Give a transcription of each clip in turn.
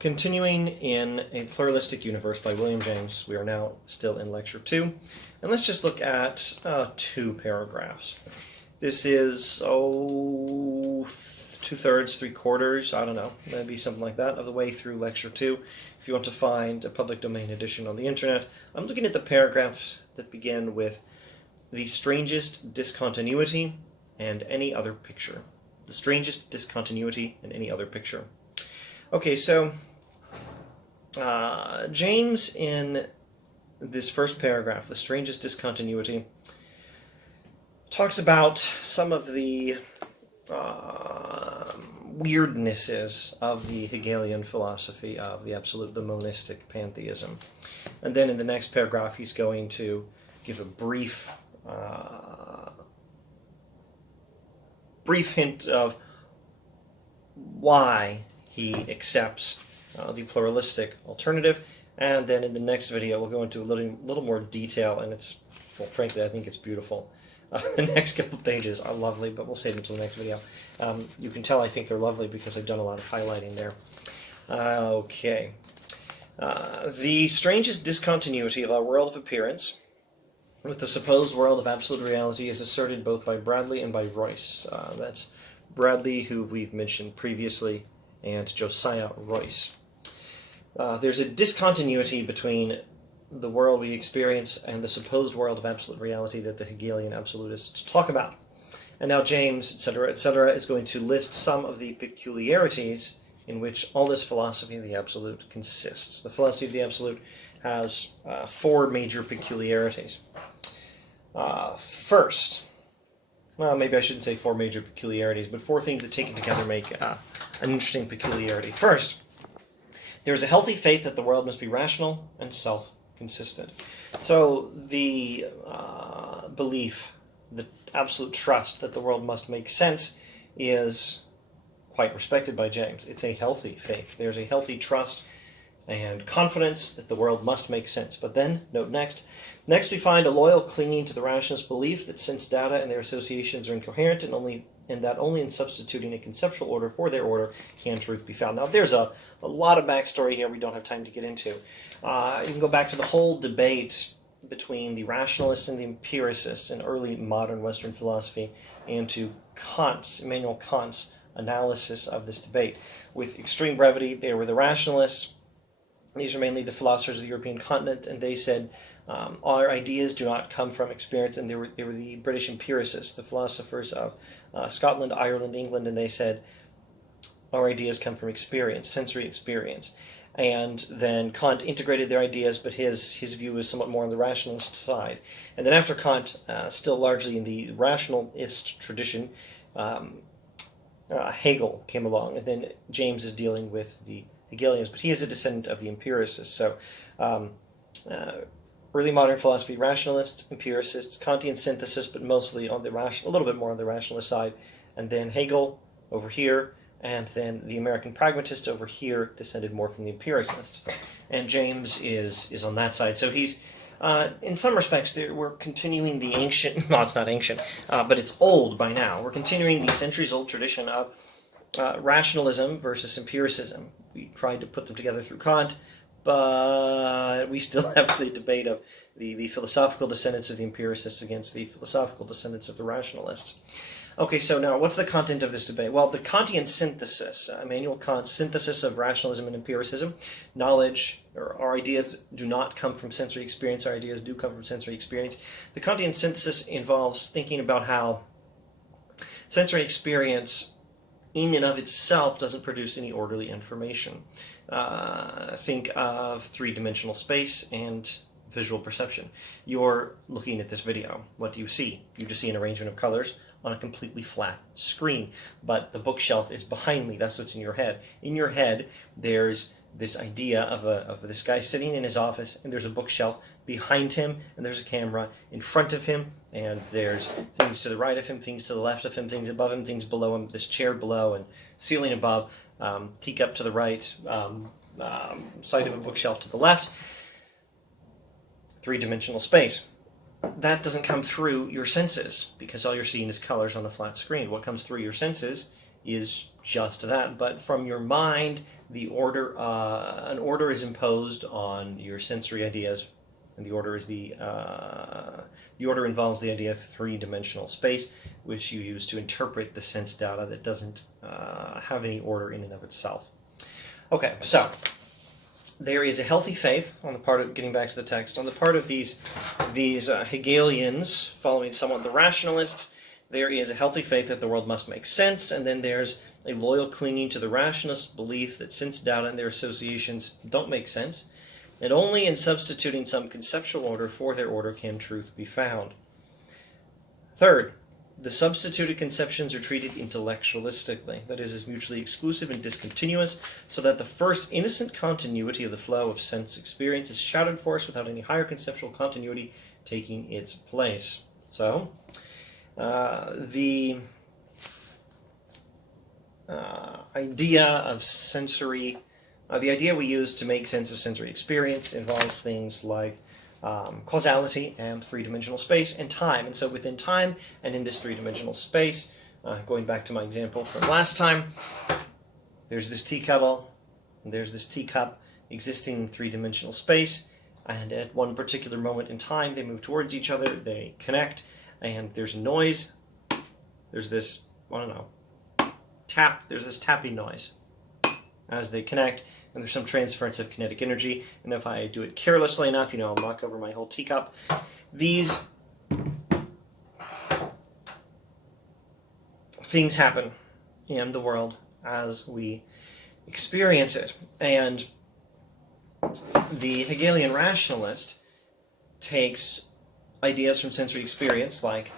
Continuing in A Pluralistic Universe by William James, we are now still in Lecture 2, and let's just look at 2 paragraphs. This is, 2/3, 3/4, I don't know, maybe something like that, of the way through Lecture 2. If you want to find a public domain edition on the internet, I'm looking at the paragraphs that begin with the strangest discontinuity and any other picture. The strangest discontinuity and any other picture. Okay, so James, in this first paragraph, the strangest discontinuity, talks about some of the weirdnesses of the Hegelian philosophy of the absolute, the monistic pantheism. And then in the next paragraph, he's going to give a brief hint of why he accepts the pluralistic alternative, and then in the next video we'll go into a little more detail, and it's, well, frankly, I think it's beautiful. The next couple pages are lovely, but we'll save them until the next video. You can tell I think they're lovely because I've done a lot of highlighting there. Okay. The strangest discontinuity of our world of appearance with the supposed world of absolute reality is asserted both by Bradley and by Royce. That's Bradley, who we've mentioned previously, and Josiah Royce. There's a discontinuity between the world we experience and the supposed world of absolute reality that the Hegelian absolutists talk about. And now James, etc., is going to list some of the peculiarities in which all this philosophy of the absolute consists. The philosophy of the absolute has 4 major peculiarities. First, well, maybe I shouldn't say 4 major peculiarities, but 4 things that taken together make an interesting peculiarity. First, there is a healthy faith that the world must be rational and self-consistent. So the belief, the absolute trust that the world must make sense is quite respected by James. It's a healthy faith. There's a healthy trust and confidence that the world must make sense. But then, note next we find a loyal clinging to the rationalist belief that sense data and their associations are incoherent, and that only in substituting a conceptual order for their order can truth be found. Now, there's a lot of backstory here we don't have time to get into. You can go back to the whole debate between the rationalists and the empiricists in early modern Western philosophy, and to Immanuel Kant's analysis of this debate. With extreme brevity, there were the rationalists. These are mainly the philosophers of the European continent, and they said our ideas do not come from experience, and they were the British empiricists, the philosophers of Scotland, Ireland, England, and they said our ideas come from experience, sensory experience. And then Kant integrated their ideas, but his view was somewhat more on the rationalist side. And then after Kant, still largely in the rationalist tradition, Hegel came along, and then James is dealing with the Hegelians, but he is a descendant of the empiricists. So early modern philosophy, rationalists, empiricists, Kantian synthesis, but mostly on the a little bit more on the rationalist side, and then Hegel over here, and then the American pragmatist over here descended more from the empiricists. And James is on that side. So he's, in some respects, we're continuing the ancient, well, it's not ancient, but it's old by now. We're continuing the centuries-old tradition of rationalism versus empiricism. We tried to put them together through Kant, but we still have the debate of the philosophical descendants of the empiricists against the philosophical descendants of the rationalists. Okay, so now what's the content of this debate? Well, the Kantian synthesis, Immanuel Kant's synthesis of rationalism and empiricism, knowledge, or our ideas do not come from sensory experience, our ideas do come from sensory experience. The Kantian synthesis involves thinking about how sensory experience in and of itself doesn't produce any orderly information. Think of 3-dimensional space and visual perception. You're looking at this video. What do you see? You just see an arrangement of colors on a completely flat screen. But the bookshelf is behind me. That's what's in your head. In your head, there's this idea of this guy sitting in his office, and there's a bookshelf behind him, and there's a camera in front of him, and there's things to the right of him, things to the left of him, things above him, things below him, this chair below, and ceiling above, teacup to the right, side of a bookshelf to the left. 3-dimensional space. That doesn't come through your senses, because all you're seeing is colors on a flat screen. What comes through your senses is just that. But from your mind, the order, an order is imposed on your sensory ideas, and the order is the order involves the idea of three-dimensional space, which you use to interpret the sense data that doesn't have any order in and of itself. Okay, so there is a healthy faith on the part of, getting back to the text, on the part of these Hegelians, following somewhat the rationalists. There is a healthy faith that the world must make sense, and then there's a loyal clinging to the rationalist belief that sense data and their associations don't make sense, and only in substituting some conceptual order for their order can truth be found. Third, the substituted conceptions are treated intellectualistically, that is, as mutually exclusive and discontinuous, so that the first innocent continuity of the flow of sense experience is shouted forth without any higher conceptual continuity taking its place. So, the idea of sensory, the idea we use to make sense of sensory experience involves things like causality and three-dimensional space and time. And so within time and in this three-dimensional space, going back to my example from last time, there's this tea kettle and there's this teacup existing in three-dimensional space, and at one particular moment in time they move towards each other, they connect, and there's a noise. There's this, I don't know, tap, there's this tapping noise as they connect, and there's some transference of kinetic energy, and if I do it carelessly enough, I'll knock over my whole teacup. These things happen in the world as we experience it, and the Hegelian rationalist takes ideas from sensory experience, like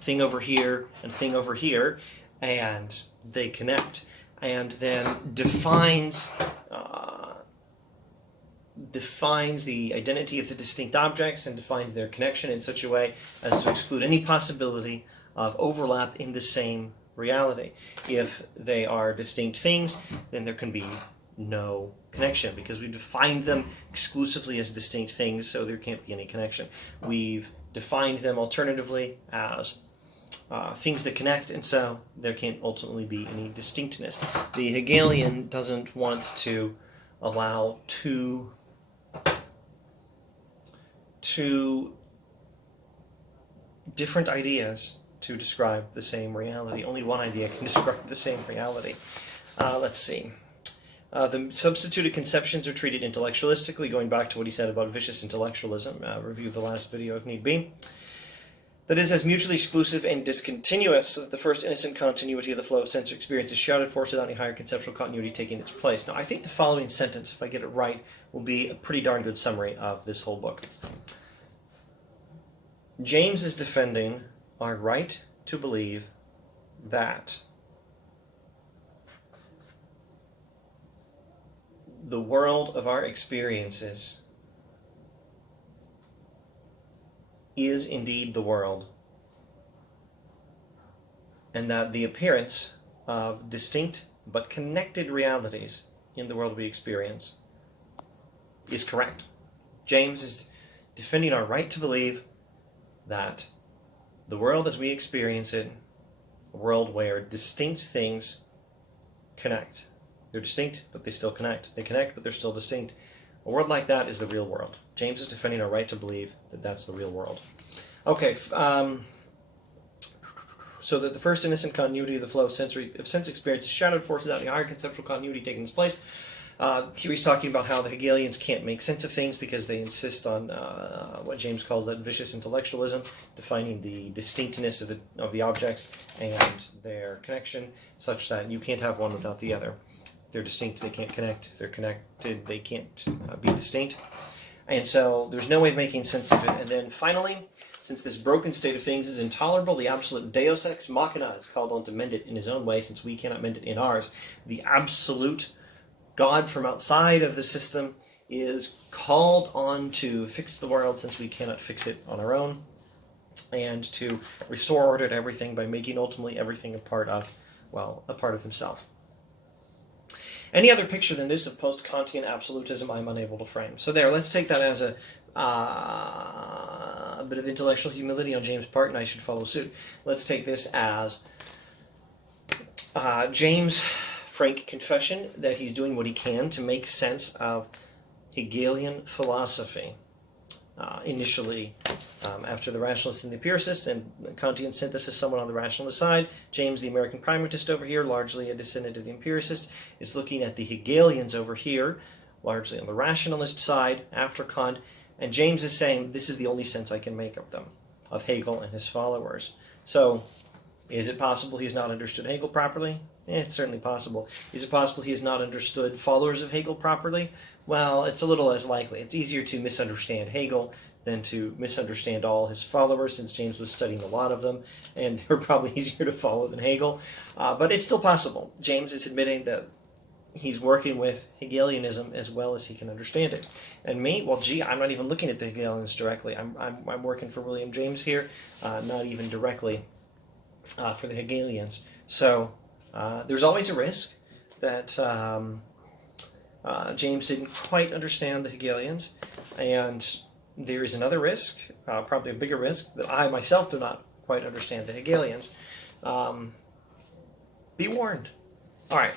thing over here and thing over here, and they connect, and then defines the identity of the distinct objects and defines their connection in such a way as to exclude any possibility of overlap in the same reality. If they are distinct things, then there can be no connection, because we've defined them exclusively as distinct things, so there can't be any connection. We've defined them alternatively as things that connect, and so there can't ultimately be any distinctness. The Hegelian doesn't want to allow two different ideas to describe the same reality. Only one idea can describe the same reality. Let's see. The substituted conceptions are treated intellectualistically, going back to what he said about vicious intellectualism. Review the last video if need be. That is, as mutually exclusive and discontinuous, so that the first innocent continuity of the flow of sensory experience is shouted forth without any higher conceptual continuity taking its place. Now, I think the following sentence, if I get it right, will be a pretty darn good summary of this whole book. James is defending our right to believe that the world of our experiences is indeed the world, and that the appearance of distinct but connected realities in the world we experience is correct. James is defending our right to believe that the world as we experience it, a world where distinct things connect. They're distinct, but they still connect. They connect, but they're still distinct. A world like that is the real world. James is defending our right to believe that that's the real world. Okay, so that the first innocent continuity of the flow of sense experience is shouted forth without any higher conceptual continuity taking its place. Here he's talking about how the Hegelians can't make sense of things because they insist on what James calls that vicious intellectualism, defining the distinctness of the objects and their connection, such that you can't have one without the other. If they're distinct, they can't connect. If they're connected, they can't be distinct. And so there's no way of making sense of it. And then finally, since this broken state of things is intolerable, the absolute Deus ex machina is called on to mend it in his own way, since we cannot mend it in ours. The absolute God from outside of the system is called on to fix the world, since we cannot fix it on our own, and to restore order to everything by making ultimately everything a part of himself. Any other picture than this of post-Kantian absolutism I'm unable to frame. So there, let's take that as a bit of intellectual humility on James' part, and I should follow suit. Let's take this as James' frank confession that he's doing what he can to make sense of Hegelian philosophy. Initially, after the rationalists and the empiricists, and Kantian synthesis somewhat on the rationalist side, James, the American pragmatist over here, largely a descendant of the empiricists, is looking at the Hegelians over here, largely on the rationalist side after Kant, and James is saying this is the only sense I can make of them, of Hegel and his followers. So, is it possible he's not understood Hegel properly? It's certainly possible. Is it possible he has not understood followers of Hegel properly? Well, it's a little less likely. It's easier to misunderstand Hegel than to misunderstand all his followers, since James was studying a lot of them, and they're probably easier to follow than Hegel. But it's still possible. James is admitting that he's working with Hegelianism as well as he can understand it. And me, well, gee, I'm not even looking at the Hegelians directly. I'm working for William James here, not even directly for the Hegelians. So there's always a risk that James didn't quite understand the Hegelians, and there is another risk, probably a bigger risk, that I myself do not quite understand the Hegelians. Be warned. All right.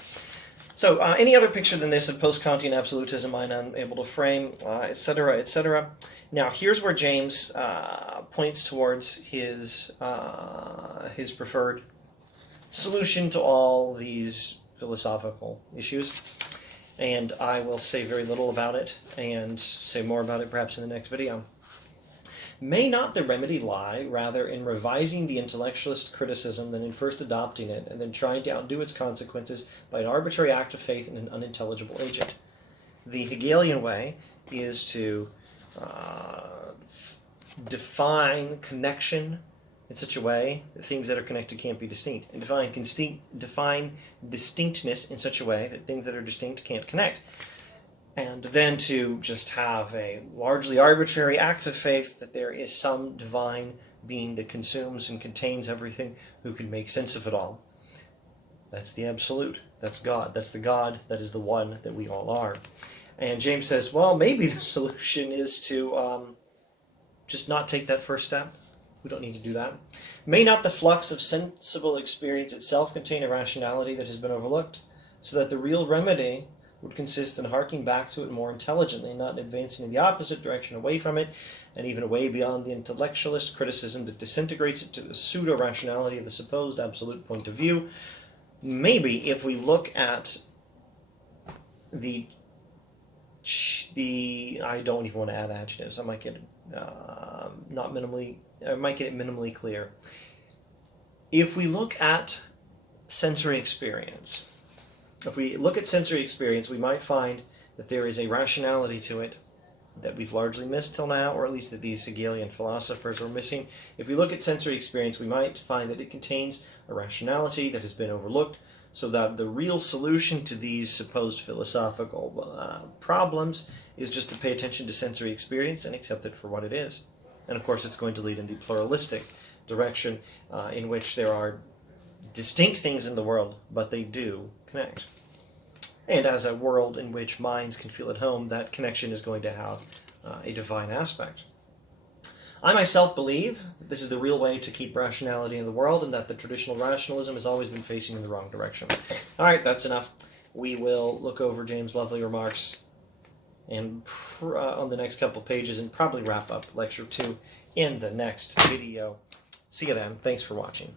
So any other picture than this of post-Kantian absolutism I'm unable to frame, etc., etc. Now here's where James points towards his preferred solution to all these philosophical issues. And I will say very little about it, and say more about it perhaps in the next video. May not the remedy lie rather in revising the intellectualist criticism than in first adopting it, and then trying to outdo its consequences by an arbitrary act of faith in an unintelligible agent? The Hegelian way is to define connection in such a way that things that are connected can't be distinct, and define distinctness in such a way that things that are distinct can't connect. And then to just have a largely arbitrary act of faith that there is some divine being that consumes and contains everything who can make sense of it all. That's the absolute. That's God. That's the God that is the one that we all are. And James says, well, maybe the solution is to just not take that first step. We don't need to do that. May not the flux of sensible experience itself contain a rationality that has been overlooked, so that the real remedy would consist in harking back to it more intelligently, not advancing in the opposite direction away from it, and even away beyond the intellectualist criticism that disintegrates it to the pseudo-rationality of the supposed absolute point of view? Maybe if we look at the I don't even want to add adjectives. I might get it minimally clear. If we look at sensory experience, we might find that there is a rationality to it that we've largely missed till now, or at least that these Hegelian philosophers were missing. If we look at sensory experience, we might find that it contains a rationality that has been overlooked, so that the real solution to these supposed philosophical problems is just to pay attention to sensory experience and accept it for what it is. And of course it's going to lead in the pluralistic direction, in which there are distinct things in the world, but they do connect. And as a world in which minds can feel at home, that connection is going to have a divine aspect. I myself believe that this is the real way to keep rationality in the world, and that the traditional rationalism has always been facing in the wrong direction. All right, that's enough. We will look over James' lovely remarks and on the next couple pages, and probably wrap up Lecture 2 in the next video. See you then. Thanks for watching.